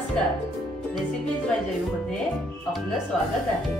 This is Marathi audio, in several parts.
नमस्कार, रेसिपीज बाय जयू मध्ये आपलं स्वागत आहे।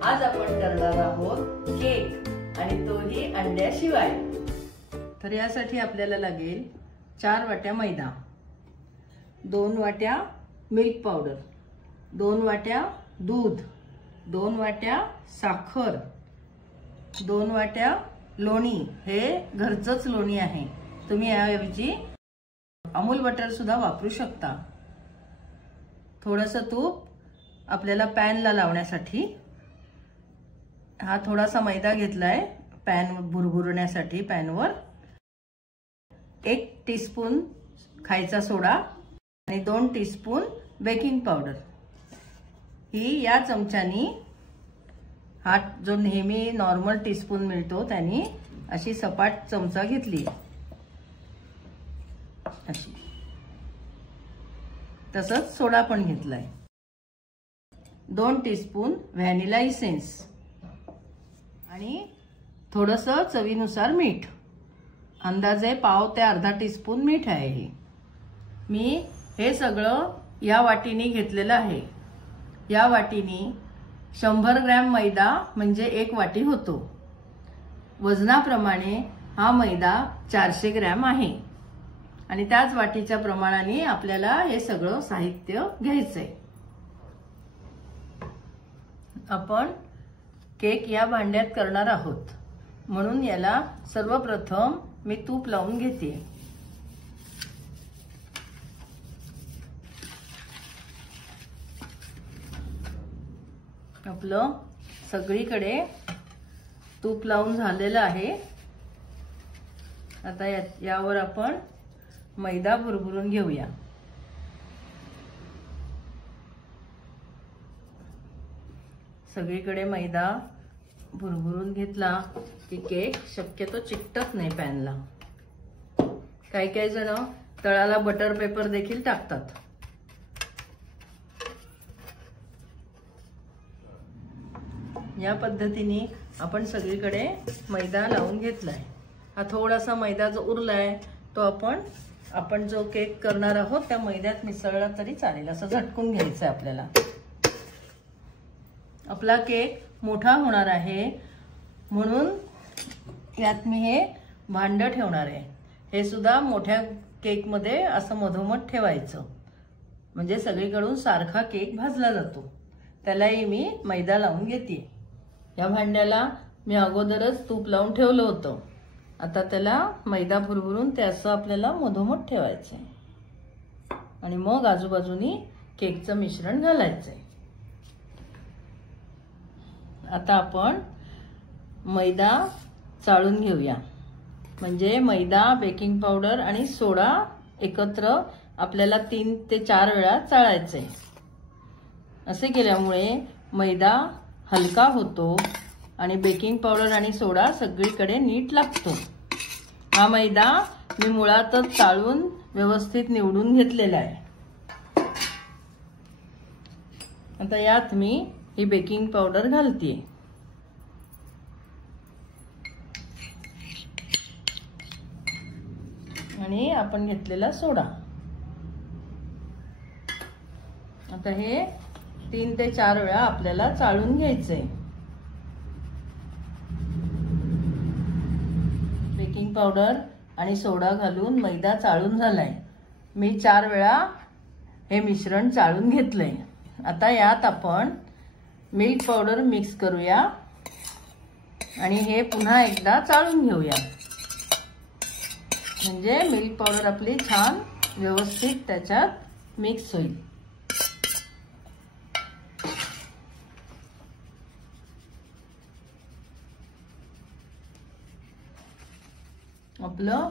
आज आपण करणार आहोत केक आणि तोही अंड्याशिवाय। तर यासाठी आपल्याला लागेल 4 वाट्या मैदा, 2 वाट्या मिल्क पावडर, 2 वाट्या दूध, 2 वाट्या साखर, 2 वाट्या लोणी। हे घरचंच लोणी आहे, तुम्ही याऐवजी अमूल बटर सुद्धा वापरू शकता। थोडंसं तूप आपल्याला पॅनला लावण्यासाठी। हा थोडासा मैदा घेतलाय पॅन भुरभुरण्यासाठी। पॅनवर 1 टीस्पून खायचा सोडा आणि 2 टीस्पून बेकिंग पावडर। ही या चमच्यानी, हा जो नेहमी नॉर्मल टीस्पून मिळतो त्यानी अशी सपाट चमचा घेतली अशी। तसंच सोडा पण घेतलाय। 2 टीस्पून व्हॅनिला इसेन्स आणि थोडंसं चवीनुसार मीठ। अंदाजे पाव ते अर्धा टीस्पून मीठ आहे हे। मी हे सगळं या वाटीने घेतलेलं आहे। या वाटीने 100 ग्रॅम मैदा म्हणजे 1 वाटी होतो। वजनाप्रमाणे हा मैदा 400 ग्रॅम आहे आणि त्याच वाटीच्या प्रमाणाने आपल्याला हे सगळं साहित्य घ्यायचंय। आपण केक या भांड्यात करणार आहोत, म्हणून याला सर्वप्रथम मी तूप लावून घेते। आपलं सगळीकडे तूप लावून झालेलं आहे। आता यावर आपण मैदा भुरभुरून घेऊया। सगळीकडे मैदा भुरभुरून घेतला की केक शक्यतो चिकटत नाही पॅनला। काही जण तळाला बटर पेपर देखील टाकतात। या पद्धतीने आपण सगळीकडे मैदा लावून घेतलाय। हा थोडासा मैदा जो उरलाय तो आपण जो केक करणार आहोत त्या मैद्यात मिसळला तरी चालेल, असं झटकून घ्यायचं आहे आपल्याला। आपला केक मोठा होणार आहे म्हणून यात मी हे भांड ठेवणार आहे। हे सुद्धा मोठ्या केक मध्ये असं मधोमध ठेवायचं, म्हणजे सगळीकडून सारखा केक भाजला जातो। त्यालाही मी मैदा लावून घेते। या भांड्याला मी अगोदरच तूप लावून ठेवलं होतं। आता त्याला मैदा भुरभुरून ते असं आपल्याला मधोमध ठेवायचं आहे आणि मग आजूबाजूनी केकचं मिश्रण घालायचंय। आता आपण मैदा चाळून घेऊया, म्हणजे मैदा, बेकिंग पावडर आणि सोडा एकत्र आपल्याला 3 ते 4 वेळा चाळायचंय। असे केल्यामुळे मैदा हलका होतो आणि बेकिंग पावडर आणि सोडा सगळीकडे नीट लागतो। हा मैदा मी मुळातच चाळून व्यवस्थित निवडून घेतलेला आहे। आता यात मी ही बेकिंग पावडर घालते आणि आपण घेतलेला सोडा। आता हे 3 ते 4 वेळा आपल्याला चाळून घ्यायचंय। बेकिंग पावडर आणि सोडा घालून मैदा चाळून झालाय। मी 4 वेळा हे मिश्रण चाळून घेतलंय। आता यात आपण मिल्क पावडर मिक्स करूया आणि हे पुन्हा एकदा चाळून घेऊया, म्हणजे मिल्क पावडर आपली छान व्यवस्थित त्याच्यात मिक्स होईल। आपलं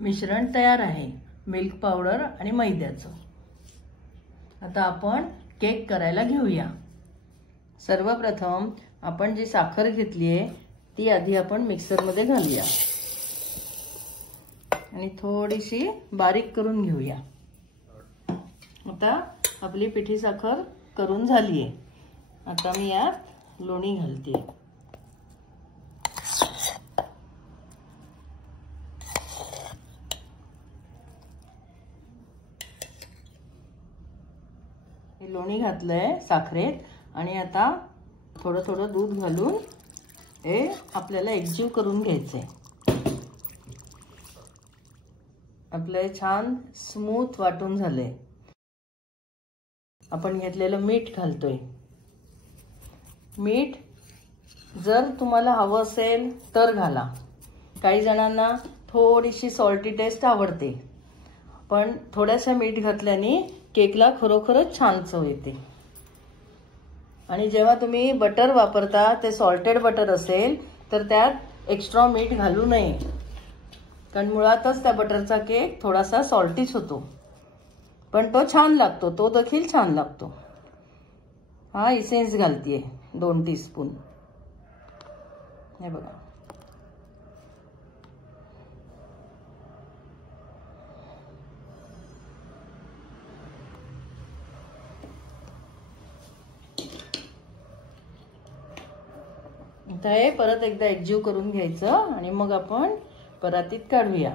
मिश्रण तयार आहे मिल्क पावडर आणि मैद्याचं। आता आपण केक करायला घेऊया। सर्वप्रथम आपण जी साखर घेतली आहे ती आधी आपण मिक्सर मध्ये घालूया आणि थोडीशी बारीक करून घेऊया। आता आपली पिठी साखर करून झाली आहे। आता मी यात लोणी घालते। हे लोणी घातलंय साखरेत आणि आता थोडं थोडं दूध घालून हे आपल्याला एकजीव करून घ्यायचंय. आपलं छान स्मूथ वाटून झालंय. आपण घेतलेलं मीठ घालतोय. मीठ जर तुम्हाला हवं असेल तर घाला. काही जणांना थोडीशी सॉल्टी टेस्ट आवडते, पण थोड्याशा मीठ घातल्याने केकला खरोखरच छान चव येते. आणि जेव्हा तुम्ही बटर वापरता ते सॉल्टेड बटर असेल तर त्यात एक्स्ट्रा मीठ घालू नये, कारण मुळातच त्या बटरचा केक थोडासा सॉल्टीच होतो, पण तो छान लागतो, तो देखील छान लागतो. हा इसेन्स घालतीये 2 टीस्पून. हे बघा. आता हे परत एकदा एकजीव करून घ्यायचं आणि मग आपण परातीत काढूया.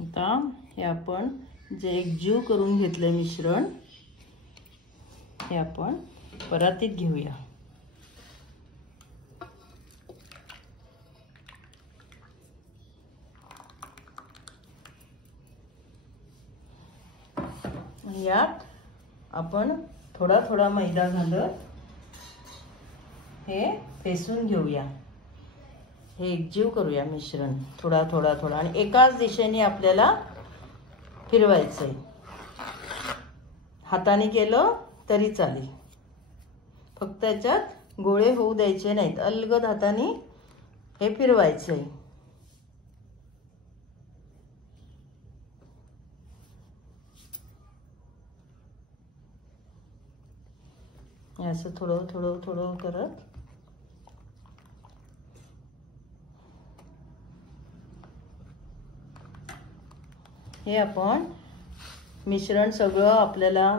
आता हे आपण जे एकजीव करून घेतलंय मिश्रण हे आपण परातीत घेऊया. यात आपण थोडा थोडा मैदा घालत हे फेसून घेऊया. हे एकजीव करूया मिश्रण थोडा थोडा थोडा, आणि एकाच दिशेने आपल्याला फिरवायचंय. हाताने केलं तरी चालेल, फक्त याच्यात गोळे होऊ द्यायचे नाहीत. अलगद हाताने हे फिरवायचंय. असं थोडं थोडं थोडं करत हे आपण मिश्रण सगळं आपल्याला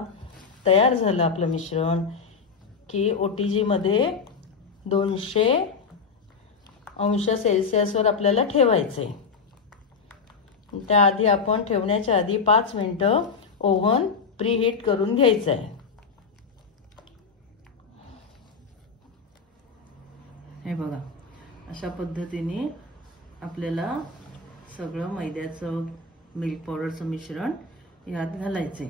तयार झालं. आपलं मिश्रण की OTG मध्ये 200 अंश सेल्सिअसवर आपल्याला ठेवायचंय. त्याआधी आपण ठेवण्याच्या आधी 5 मिनिटं ओव्हन प्रीहीट करून घ्यायचं आहे. हे बघा, अशा पद्धतीने आपल्याला सगळं मैद्याचं मिल्क पावडरचं मिश्रण यात घालायचे.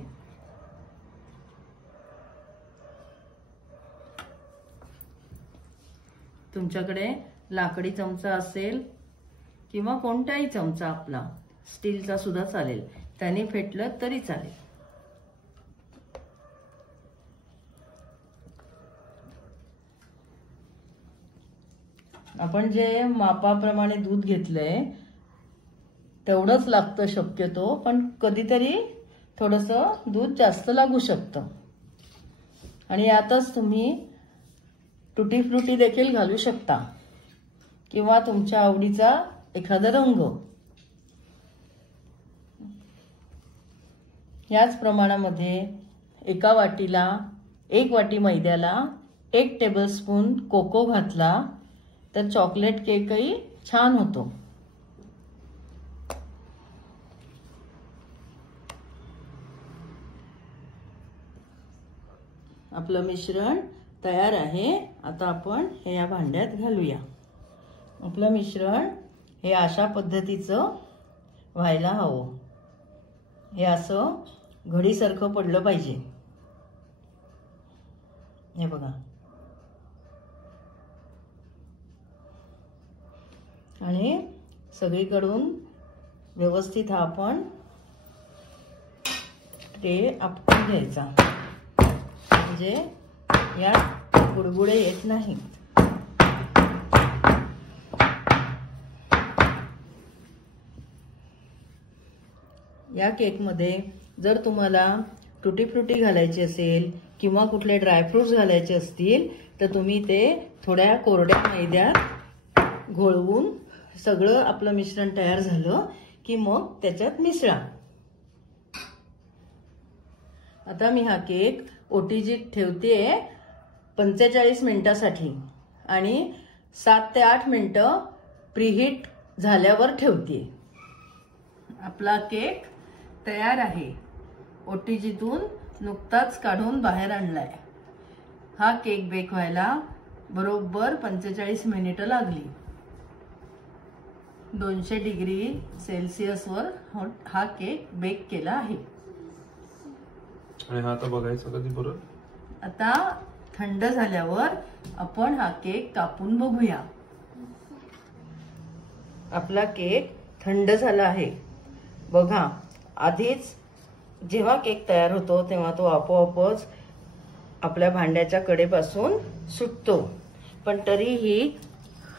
तुमच्याकडे लाकडी चमचा असेल किंवा कोणताही चमचा आपला स्टीलचा सुद्धा चालेल, त्याने फेटलं तरी चालेल. आपण जे मापाप्रमाणे दूध घेतलंय तेवढंच लागतं शक्यतो, पण कधीतरी थोडंसं दूध जास्त लागू शकतं. आणि यातच तुम्ही टुटी फ्रुटी देखील घालू शकता किंवा तुमच्या आवडीचा एखादा रंग. याच प्रमाणामध्ये एका वाटीला 1 वाटी मैद्याला 1 टेबलस्पून कोको घातला तर चॉकलेट केकही छान होतो. आपलं मिश्रण तयार आहे. आता आपण हे या भांड्यात घालूया. आपलं मिश्रण हे अशा पद्धतीचं व्हायला हवं. हे असं घडीसारखं पडलं पाहिजे. हे बघा. आणि सगळीकडून व्यवस्थित हा आपण ट्रे आपटून घ्यायचा, म्हणजे यात बुडबुडे येत नाहीत. या केकमध्ये जर तुम्हाला टुटी फ्रुटी घालायची असेल किंवा कुठले ड्रायफ्रुट्स घालायचे असतील तर तुम्ही ते थोड्या कोरड्या मैद्यात घोळवून सगळं आपलं मिश्रण तयार झालं की मग त्याच्यात मिसळा. आता मी हा केक OTG ठेवतेय 45 मिनिटासाठी आणि 7 ते 8 मिनिटं प्रीहीट झाल्यावर ठेवते. आपला केक तयार आहे. OTGतून नुकताच काढून बाहेर आणलाय। हा केक बेक व्हायला बरोबर 45 मिनिटं लागली। 200 डिग्री सेल्सिअसवर हा केक बेक केला आहे। आणि हा आता बघायचा कधी परत? आता थंड झाल्यावर आपण हा केक कापून बघूया। आपला केक थंड झाला आहे बघा। आधीच जेव्हा केक तयार होतो तेव्हा तो आपोआपच आपल्या भांड्याच्या कडेपासून सुटतो, पण तरीही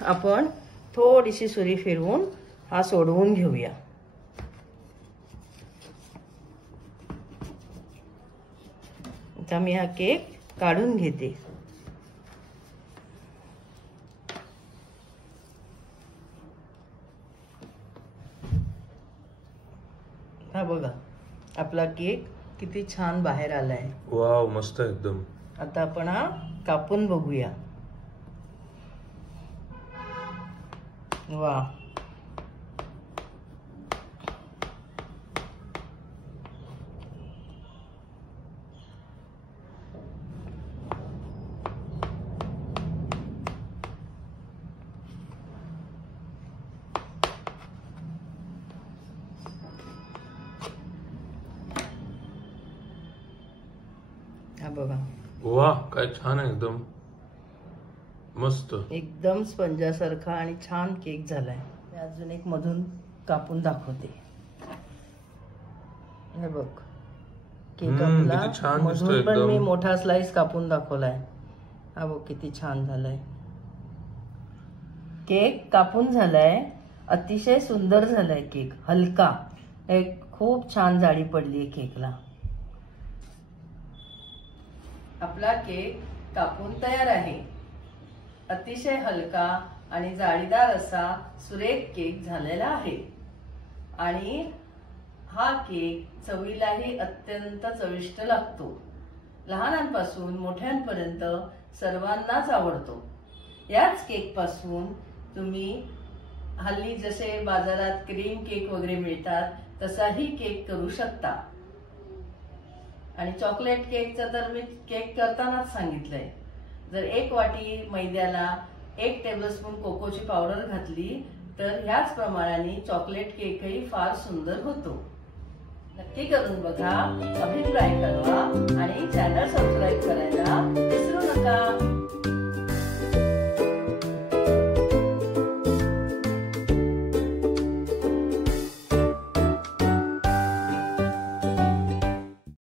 आपण थोडीशी सुरी फिरवून हा सोडवून घेऊया। आता मी हा केक काढून घेते। हा बघा आपला केक किती छान बाहेर आलाय। वाव, मस्त एकदम। आता आपण हा कापून बघूया। वा, हा बघा। वा, काय छान आहे एकदम मस्त। एकदम स्पंजासारखा आणि छान केक झालाय। अजून एक मधून कापून दाखवते। हे बघ केक आपला किती छान मधून दिसतोय पण मी एकदम। मोठा स्लाइस कापून दाखवलाय। हा बघ किती छान झालाय। केक कापून झालाय, अतिशय सुंदर झालाय केक, हलका, एक खूप छान जाळी पडली आहे केकला। आपला केक कापून तयार आहे। अतिशय हलका आणि जाळीदार असा सुरेख केक झालेला आहे आणि हा केक चवीलाही अत्यंत चविष्ट लागतो। लहानांपासून मोठ्यांपर्यंत सर्वांनाच आवडतो। याच केक पासून तुम्ही हल्ली जसे बाजारात क्रीम केक वगैरे मिळतात तसाही केक करू शकता। आणि चॉकलेट केकचा तर मी केक करतानाच सांगितलंय। जर 1 वाटी मैद्याला 1 टेबलस्पून कोकोची पावडर घातली तर ह्याच प्रमाणाने चॉकलेट केकही फार सुंदर होतो। नक्की करून बघा, अभिप्राय कळवा आणि चॅनल सबस्क्राईब करायला विसरू नका।